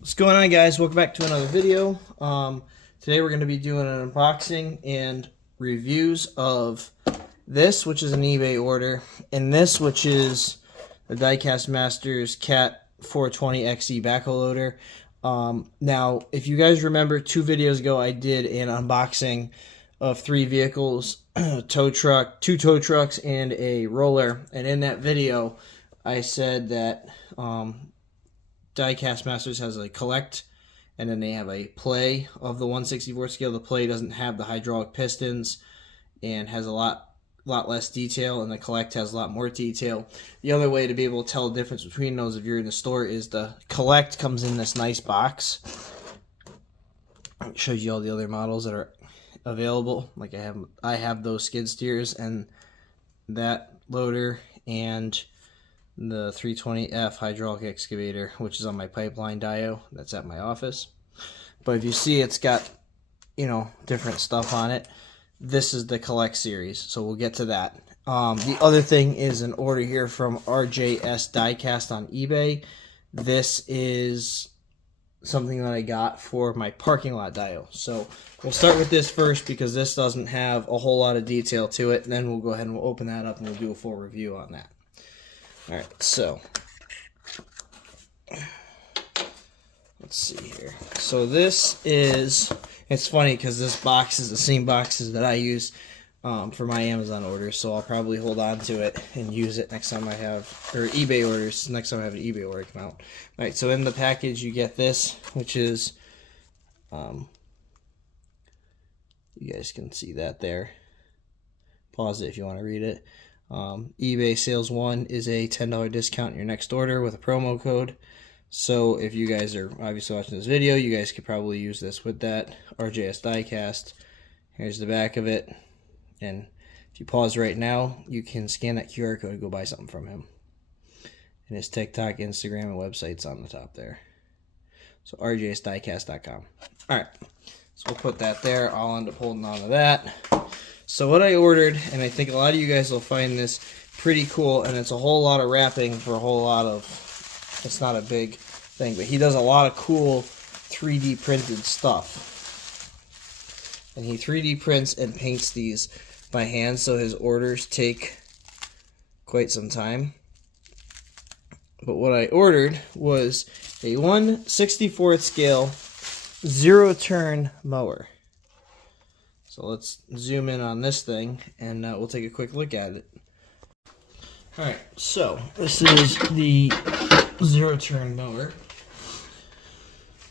What's going on, guys? Welcome back to another video. Today we're going to be doing an unboxing and reviews of this, which is an eBay order, and this, which is the Diecast Masters Cat 420 XE backhoe loader. Now, if you guys remember, 2 videos ago I did an unboxing of 3 vehicles, tow truck, 2 tow trucks, and a roller. And in that video, I said that Diecast Masters has a collect, and then they have a play of the 1/64 scale. The play doesn't have the hydraulic pistons and has a lot less detail, and the collect has a lot more detail. The other way to be able to tell the difference between those if you're in the store is the collect comes in this nice box. It shows you all the other models that are available. Like I have those skid steers and that loader and the 320F hydraulic excavator, which is on my pipeline dio. That's at my office. But if you see, it's got, different stuff on it. This is the collect series, so we'll get to that. The other thing is an order here from RJS Diecast on eBay. This is something that I got for my parking lot dio. So we'll start with this first because this doesn't have a whole lot of detail to it. And then we'll go ahead and we'll open that up and we'll do a full review on that. Alright, so let's see here. So this is, it's funny because this box is the same boxes that I use for my Amazon orders, so I'll probably hold on to it and use it next time I have, or eBay orders, next time I have an eBay order come out. Alright, so in the package you get this, which is, you guys can see that there. Pause it if you want to read it. eBay Sales 1 is a $10 discount in your next order with a promo code. So if you guys are obviously watching this video, you guys could probably use this with that. RJS Diecast. Here's the back of it. And if you pause right now, you can scan that QR code and go buy something from him. And his TikTok, Instagram, and website's on the top there. So rjsdiecast.com. Alright, so we'll put that there. I'll end up holding on to that. So what I ordered, and I think a lot of you guys will find this pretty cool, and it's a whole lot of wrapping for a whole lot of, it's not a big thing, but he does a lot of cool 3D printed stuff. And he 3D prints and paints these by hand, so his orders take quite some time. But what I ordered was a 1/64 scale 0-turn mower. So let's zoom in on this thing, and we'll take a quick look at it. Alright, so this is the 0-turn mower.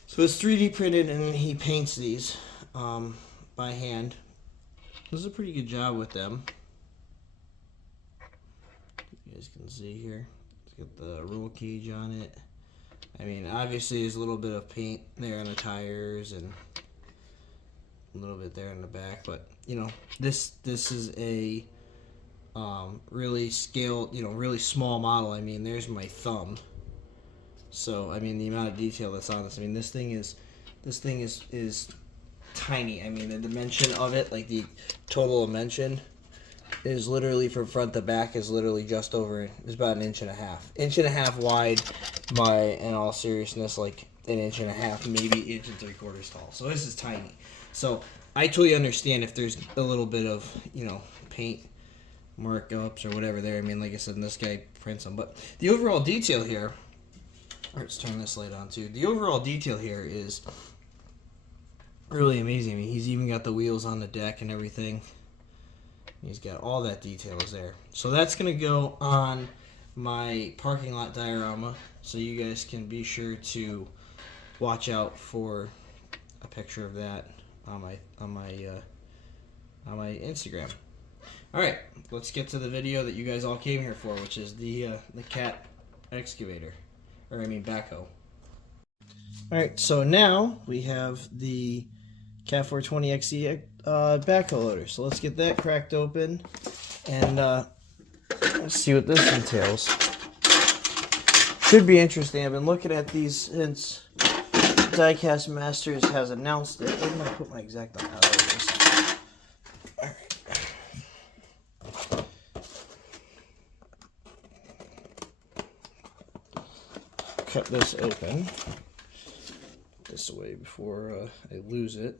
So it's 3D printed, and he paints these by hand. Does a pretty good job with them. You guys can see here. It's got the roll cage on it. I mean, obviously there's a little bit of paint there on the tires, and a little bit there in the back, but this is a really scaled, really small model. I mean, there's my thumb. So I mean, the amount of detail that's on this. I mean, this thing is tiny. I mean, the dimension of it, like the total dimension, is literally from front to back is literally just over. It's about 1.5 inches wide. In all seriousness, like 1.5 inches, maybe 1.75 inches tall. So this is tiny. So I totally understand if there's a little bit of, paint markups or whatever there. I mean, like I said, this guy prints them. But the overall detail here, let's turn this light on too. The overall detail here is really amazing. I mean, he's even got the wheels on the deck and everything. He's got all that detail is there. So that's going to go on my parking lot diorama. So you guys can be sure to watch out for a picture of that on my Instagram. All right, let's get to the video that you guys all came here for, which is the cat excavator, or I mean backhoe. All right, so now we have the Cat 420 XE backhoe loader. So let's get that cracked open and let's see what this entails. Should be interesting. I've been looking at these since Diecast Masters has announced it. I'm going to put my exact on how it is. Cut this open. this away before I lose it.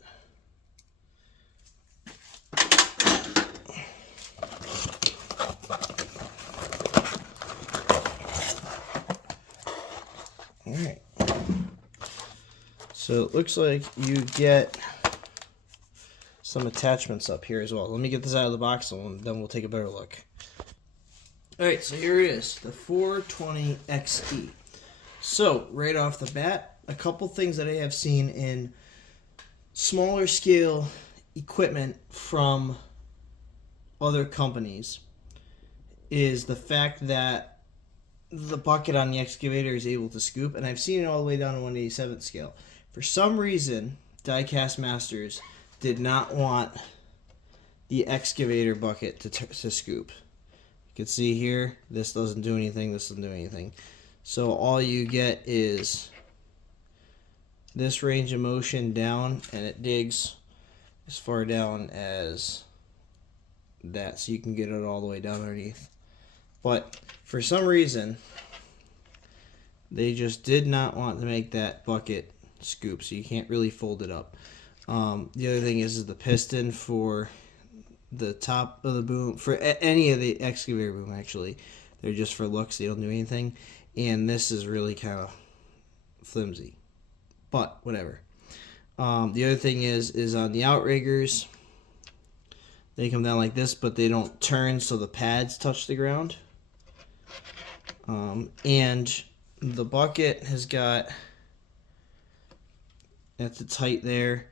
Alright. So it looks like you get some attachments up here as well. Let me get this out of the box and then we'll take a better look. Alright, so here it is, the 420XE. So, right off the bat, a couple things that I have seen in smaller scale equipment from other companies is the fact that the bucket on the excavator is able to scoop, and I've seen it all the way down to 1/87th scale. For some reason, Diecast Masters did not want the excavator bucket to scoop. You can see here, this doesn't do anything, this doesn't do anything. So all you get is this range of motion down, and it digs as far down as that, so you can get it all the way down underneath. But for some reason, they just did not want to make that bucket scoop, so you can't really fold it up. The other thing is the piston for the top of the boom, for any of the excavator boom actually, they're just for looks, they don't do anything. And this is really kind of flimsy, but whatever. The other thing is on the outriggers, they come down like this, but they don't turn so the pads touch the ground. And the bucket has got, at the tight there,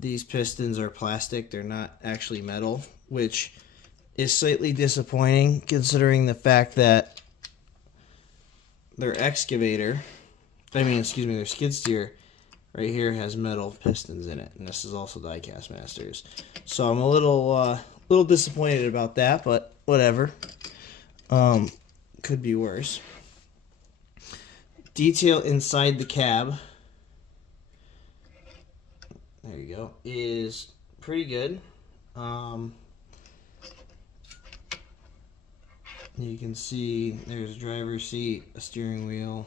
these pistons are plastic, they're not actually metal, which is slightly disappointing considering the fact that their excavator, their skid steer right here has metal pistons in it, and this is also Diecast Masters. So I'm a little disappointed about that, but whatever. Could be worse. Detail inside the cab, there you go, is pretty good. You can see there's a driver's seat, a steering wheel,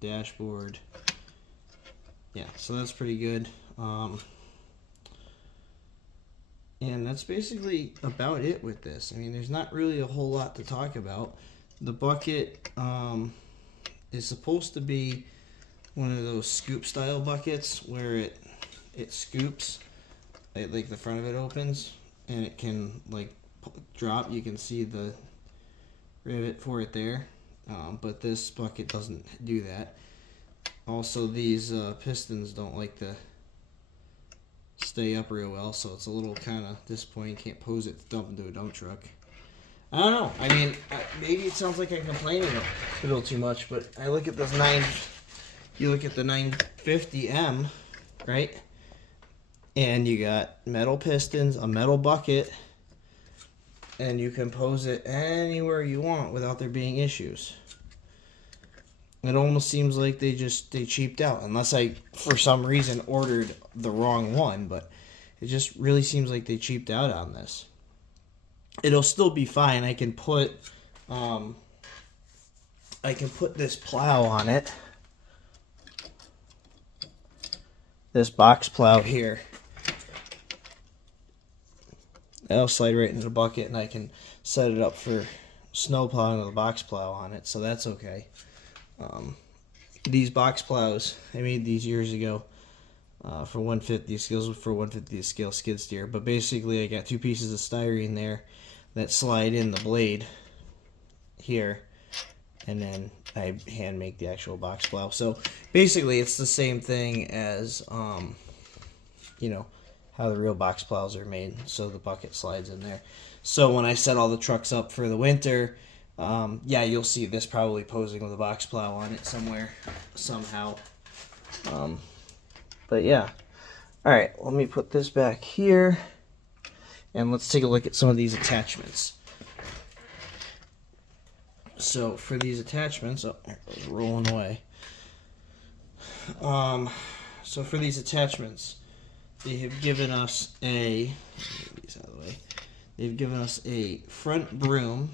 dashboard. Yeah, so that's pretty good. And that's basically about it with this. I mean, there's not really a whole lot to talk about. The bucket is supposed to be one of those scoop style buckets where it scoops, like the front of it opens, and it can like drop. You can see the rivet for it there, but this bucket doesn't do that. Also, these pistons don't like to stay up real well, so it's a little kind of disappointing. Can't pose it to dump into a dump truck. I don't know. I mean, maybe it sounds like I'm complaining a little too much, but I look at this you look at the 950M, right? And you got metal pistons, a metal bucket, and you can pose it anywhere you want without there being issues. It almost seems like they cheaped out, unless I, for some reason, ordered the wrong one, but it just really seems like they cheaped out on this. It'll still be fine. I can put this plow on it. This box plow here. That'll slide right into the bucket, and I can set it up for snow plowing with a box plow on it, so that's okay. These box plows, I made these years ago for 150 scales, for 150 scale skid steer, but basically I got two pieces of styrene there that slide in the blade here, and then I hand make the actual box plow. So basically it's the same thing as you know, how the real box plows are made, so the bucket slides in there. So when I set all the trucks up for the winter, yeah, you'll see this probably posing with a box plow on it somewhere, somehow. But yeah. Alright, let me put this back here, and let's take a look at some of these attachments. So for these attachments, oh, there it goes rolling away. So for these attachments, they have given us a, get these out of the way. They've given us a front broom.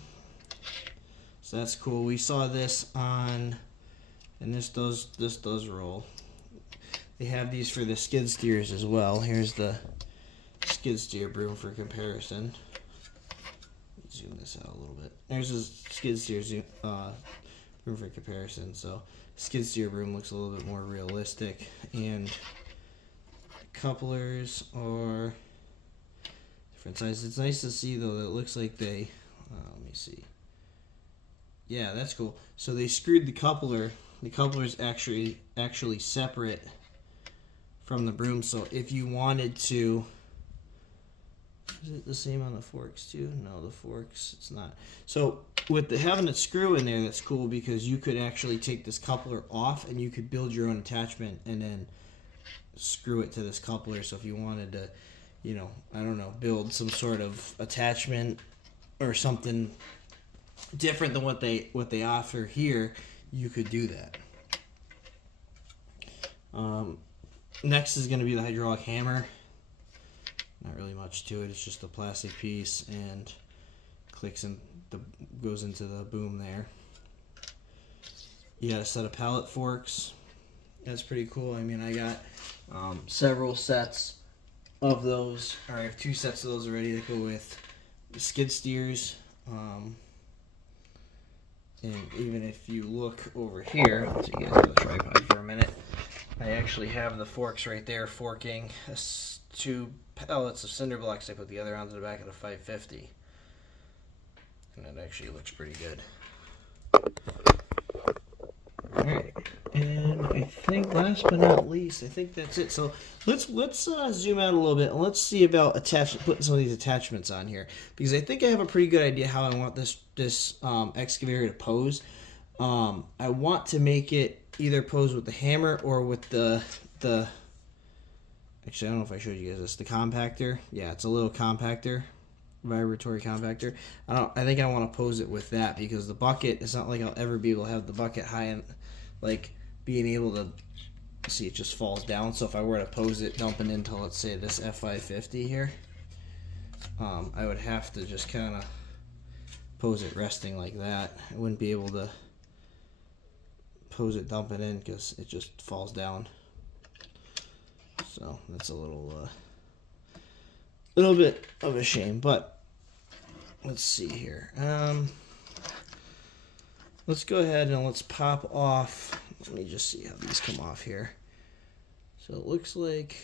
So that's cool. We saw this on, and this does roll. They have these for the skid steers as well. Here's the skid steer broom for comparison. Let me zoom this out a little bit. There's a skid steer broom for comparison. So skid steer broom looks a little bit more realistic, and the couplers are different sizes. It's nice to see though that it looks like they. Let me see. Yeah, that's cool. So they screwed the coupler. The coupler is actually separate from the broom. So if you wanted to, is it the same on the forks too? No, the forks it's not. So with having a screw in there, that's cool because you could actually take this coupler off and you could build your own attachment and then screw it to this coupler. So if you wanted to, you know, I don't know, build some sort of attachment or something different than what they offer here, you could do that. Next is going to be the hydraulic hammer. Not really much to it. It's just a plastic piece and clicks in goes into the boom there. You got a set of pallet forks. That's pretty cool. I mean, I got several sets of those. Or I have 2 sets of those already that go with the skid steers. And even if you look over here, let's see you guys on the tripod for a minute. I actually have the forks right there forking 2 pellets of cinder blocks I put together onto the back of the 550. And it actually looks pretty good. Alright, and I think last but not least, I think that's it. So let's zoom out a little bit and let's see about putting some of these attachments on here, because I think I have a pretty good idea how I want this excavator to pose. I want to make it either pose with the hammer or with the actually I don't know if I showed you guys this, the compactor. Yeah, it's a little compactor, vibratory compactor. I think I want to pose it with that because the bucket, it's not like I'll ever be able to have the bucket high and like being able to see it just falls down. So if I were to pose it dumping into, let's say, this F550 here, I would have to just kind of pose it resting like that. I wouldn't be able to pose it dumping in because it just falls down. So that's a little bit of a shame, but let's see here. Let's go ahead and let's pop off. Let me just see how these come off here. So it looks like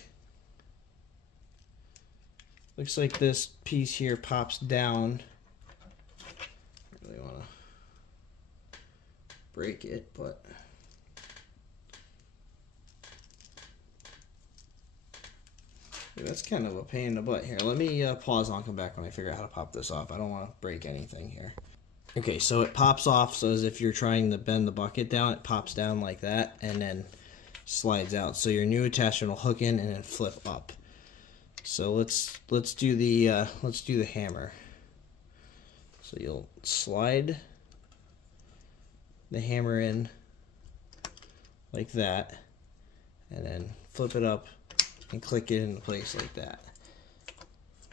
this piece here pops down. I really want to break it, but yeah, that's kind of a pain in the butt here. Let me pause and I'll come back when I figure out how to pop this off. I don't want to break anything here. Okay, so it pops off, so as if you're trying to bend the bucket down, it pops down like that and then slides out. So your new attachment will hook in and then flip up. So let's do the hammer. So you'll slide the hammer in like that and then flip it up and click it into place like that.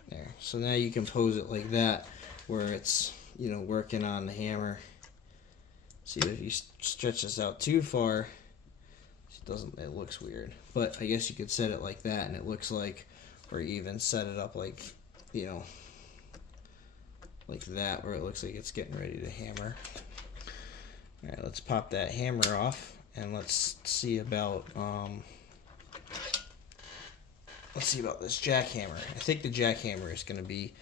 There. So now you can pose it like that where it's, you know, working on the hammer. See, if you stretch this out too far, it looks weird. But I guess you could set it like that and it looks like, or even set it up like, you know, like that, where it looks like it's getting ready to hammer. Alright, let's pop that hammer off and let's see about this jackhammer. I think the jackhammer is going to be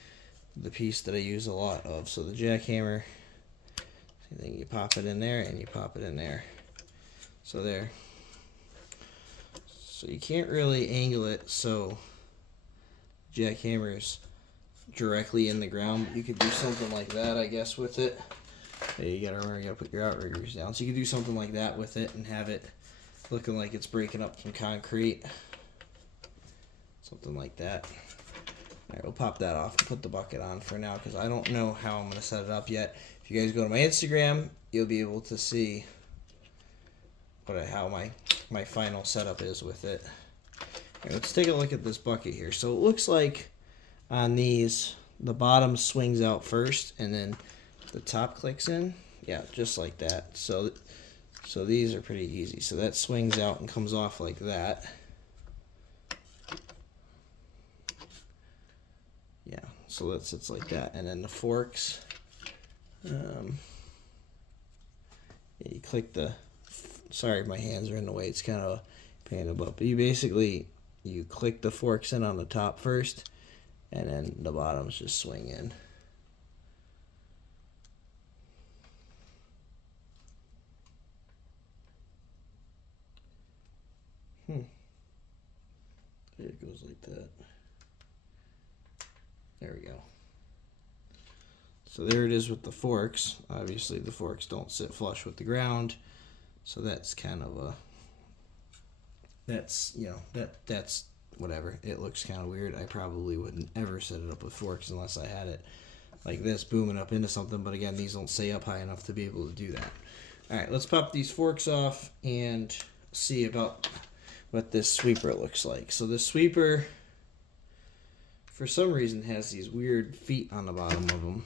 the piece that I use a lot of. So the jackhammer, same thing, you pop it in there and you pop it in there. So there. So you can't really angle it so jackhammer is directly in the ground. You could do something like that, I guess, with it. Hey, you gotta remember, you gotta put your outriggers down. So you could do something like that with it and have it looking like it's breaking up some concrete. Something like that. Alright, we'll pop that off and put the bucket on for now because I don't know how I'm going to set it up yet. If you guys go to my Instagram, you'll be able to see how my final setup is with it. Alright, let's take a look at this bucket here. So it looks like on these, the bottom swings out first and then the top clicks in. Yeah, just like that. So these are pretty easy. So that swings out and comes off like that. yeah, so that sits like that. And then the forks, you click the, sorry my hands are in the way, it's kind of a pain in the butt, but you click the forks in on the top first, and then the bottoms just swing in. It goes like that. There we go. So there it is with the forks. Obviously the forks don't sit flush with the ground, so that's kind of a, that's, you know, that's whatever. It looks kind of weird. I probably wouldn't ever set it up with forks unless I had it like this booming up into something, but again, these don't stay up high enough to be able to do that. Alright, let's pop these forks off and see about what this sweeper looks like. So the sweeper, for some reason, has these weird feet on the bottom of them.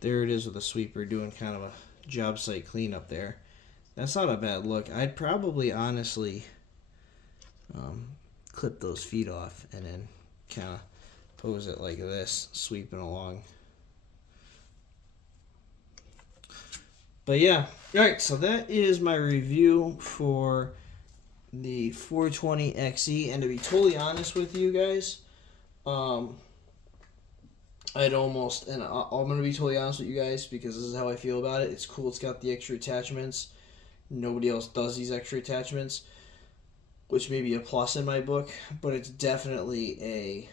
There it is with the sweeper doing kind of a job site cleanup there. That's not a bad look. I'd probably honestly clip those feet off and then kind of pose it like this, sweeping along. But yeah, alright, so that is my review for the 420 XE, and to be totally honest with you guys, I'd almost, and I'm going to be totally honest with you guys because this is how I feel about it. It's cool, it's got the extra attachments. Nobody else does these extra attachments, which may be a plus in my book, but it's definitely a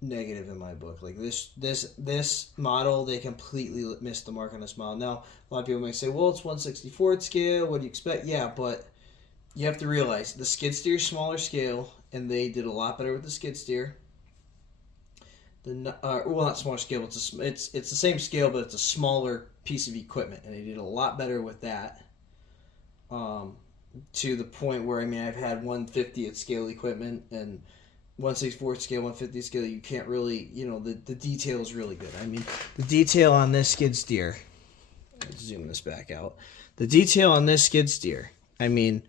negative in my book. Like this model, they completely missed the mark on this model. Now, a lot of people might say, well, it's 1/64th scale, what do you expect? Yeah, but you have to realize the skid steer is smaller scale, and they did a lot better with the skid steer. Well, not smaller scale, but it's the same scale, but it's a smaller piece of equipment, and they did a lot better with that. To the point where, I mean, I've had 1/50th scale equipment and 1/64th scale, 1/50th scale, you can't really, you know, the detail is really good. I mean, the detail on this skid steer, let's zoom this back out. The detail on this skid steer, I mean,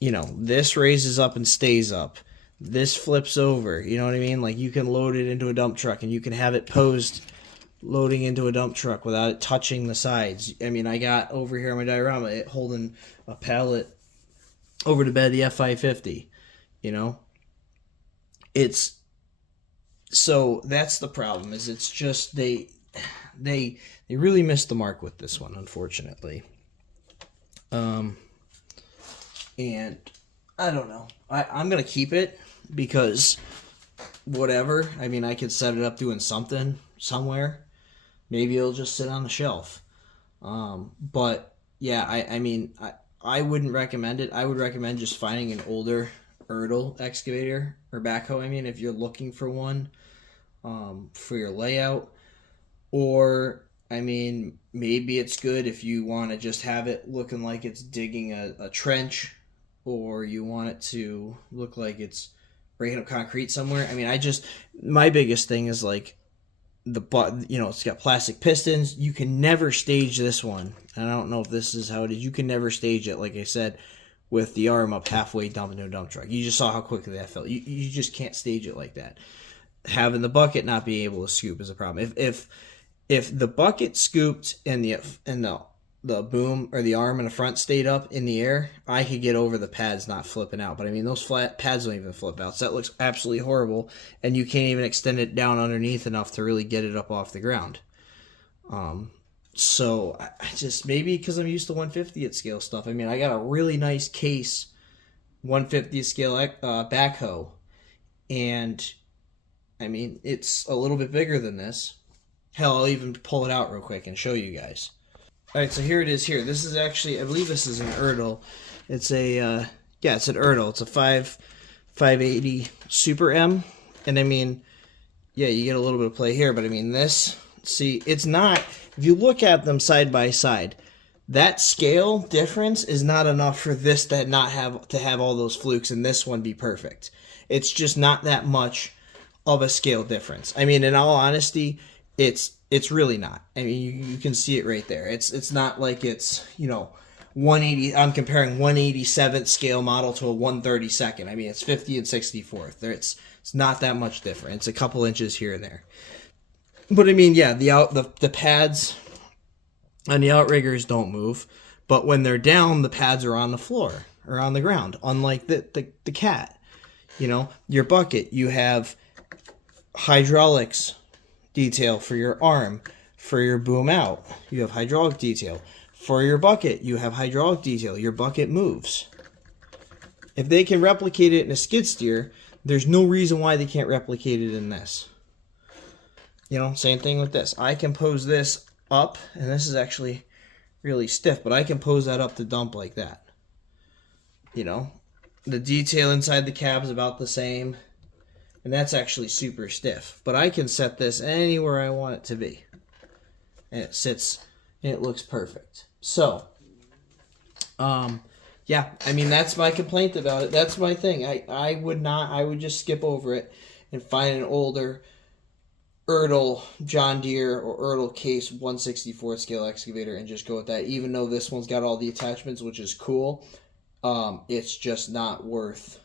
you know, this raises up and stays up. This flips over, you know what I mean? Like, you can load it into a dump truck and you can have it posed loading into a dump truck without it touching the sides. I mean, I got over here on my diorama, it holding a pallet over the bed of the F550, you know? It's, so that's the problem, is it's just, they really missed the mark with this one, unfortunately. And I don't know. I'm going to keep it because whatever. I mean, I could set it up doing something somewhere. Maybe it'll just sit on the shelf. But yeah, I mean, I wouldn't recommend it. I would recommend just finding an older Erdl excavator or backhoe. I mean, if you're looking for one for your layout, or I mean, maybe it's good if you want to just have it looking like it's digging a trench, or you want it to look like it's breaking up concrete somewhere. I mean, my biggest thing is like you know, it's got plastic pistons. You can never stage this one. And I don't know if this is how it is. You can never stage it, like I said, with the arm up halfway dump into a dump truck. You just saw how quickly that fell. You just can't stage it like that. Having the bucket not being able to scoop is a problem. If the bucket scooped and the boom or the arm in the front stayed up in the air, I could get over the pads not flipping out. But I mean, those flat pads don't even flip out, so that looks absolutely horrible, and you can't even extend it down underneath enough to really get it up off the ground. So I just, maybe because I'm used to 1/50th scale stuff. I mean, I got a really nice case 1/50th scale backhoe, and I mean, it's a little bit bigger than this. Hell, I'll even pull it out real quick and show you guys. Alright, so here it is here. This is actually, I believe this is an Erdl. It's a, yeah, it's an Erdl. It's a 580 Super M. And I mean, yeah, you get a little bit of play here, but I mean, this, see, it's not, if you look at them side by side, that scale difference is not enough for this to not have all those flukes and this one be perfect. It's just not that much of a scale difference. I mean, in all honesty, it's really not. I mean, you can see it right there. It's not like it's, you know, 180. I'm comparing 187th scale model to a 132nd. I mean, it's 50 and 64th. It's not that much different. It's a couple inches here and there. But I mean, yeah, the pads on the outriggers don't move, but when they're down, the pads are on the floor or on the ground. Unlike the cat, you know, your bucket, you have hydraulics detail for your arm. For your boom out, you have hydraulic detail. For your bucket, you have hydraulic detail. Your bucket moves. If they can replicate it in a skid steer, there's no reason why they can't replicate it in this. You know, same thing with this. I can pose this up, and this is actually really stiff, but I can pose that up to dump like that. You know, the detail inside the cab is about the same, and that's actually super stiff. But I can set this anywhere I want it to be. And it sits, and it looks perfect. So, yeah, I mean, that's my complaint about it. That's my thing. I would just skip over it and find an older Ertl John Deere or Ertl Case 1/64 scale excavator and just go with that. Even though this one's got all the attachments, which is cool, it's just not worth.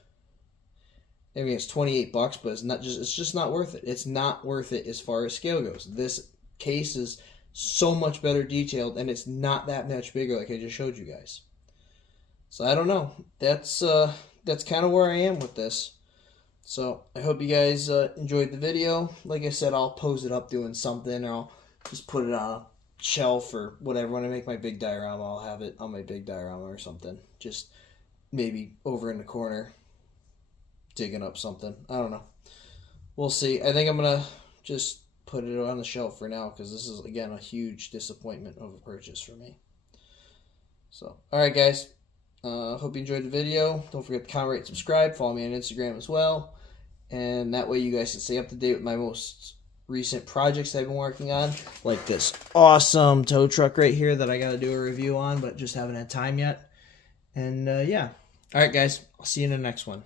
I mean, it's $28, but it's just not worth it. It's not worth it as far as scale goes. This case is so much better detailed, and it's not that much bigger like I just showed you guys. So I don't know. That's kind of where I am with this. So I hope you guys enjoyed the video. Like I said, I'll pose it up doing something, or I'll just put it on a shelf or whatever. When I make my big diorama, I'll have it on my big diorama or something. Just maybe over in the corner digging up something. I don't know. We'll see. I think I'm going to just put it on the shelf for now, because this is, again, a huge disappointment of a purchase for me. So, alright guys, hope you enjoyed the video. Don't forget to comment, rate, subscribe, follow me on Instagram as well, and that way you guys can stay up to date with my most recent projects I've been working on, like this awesome tow truck right here that I got to do a review on, but just haven't had time yet. And yeah, alright guys, I'll see you in the next one.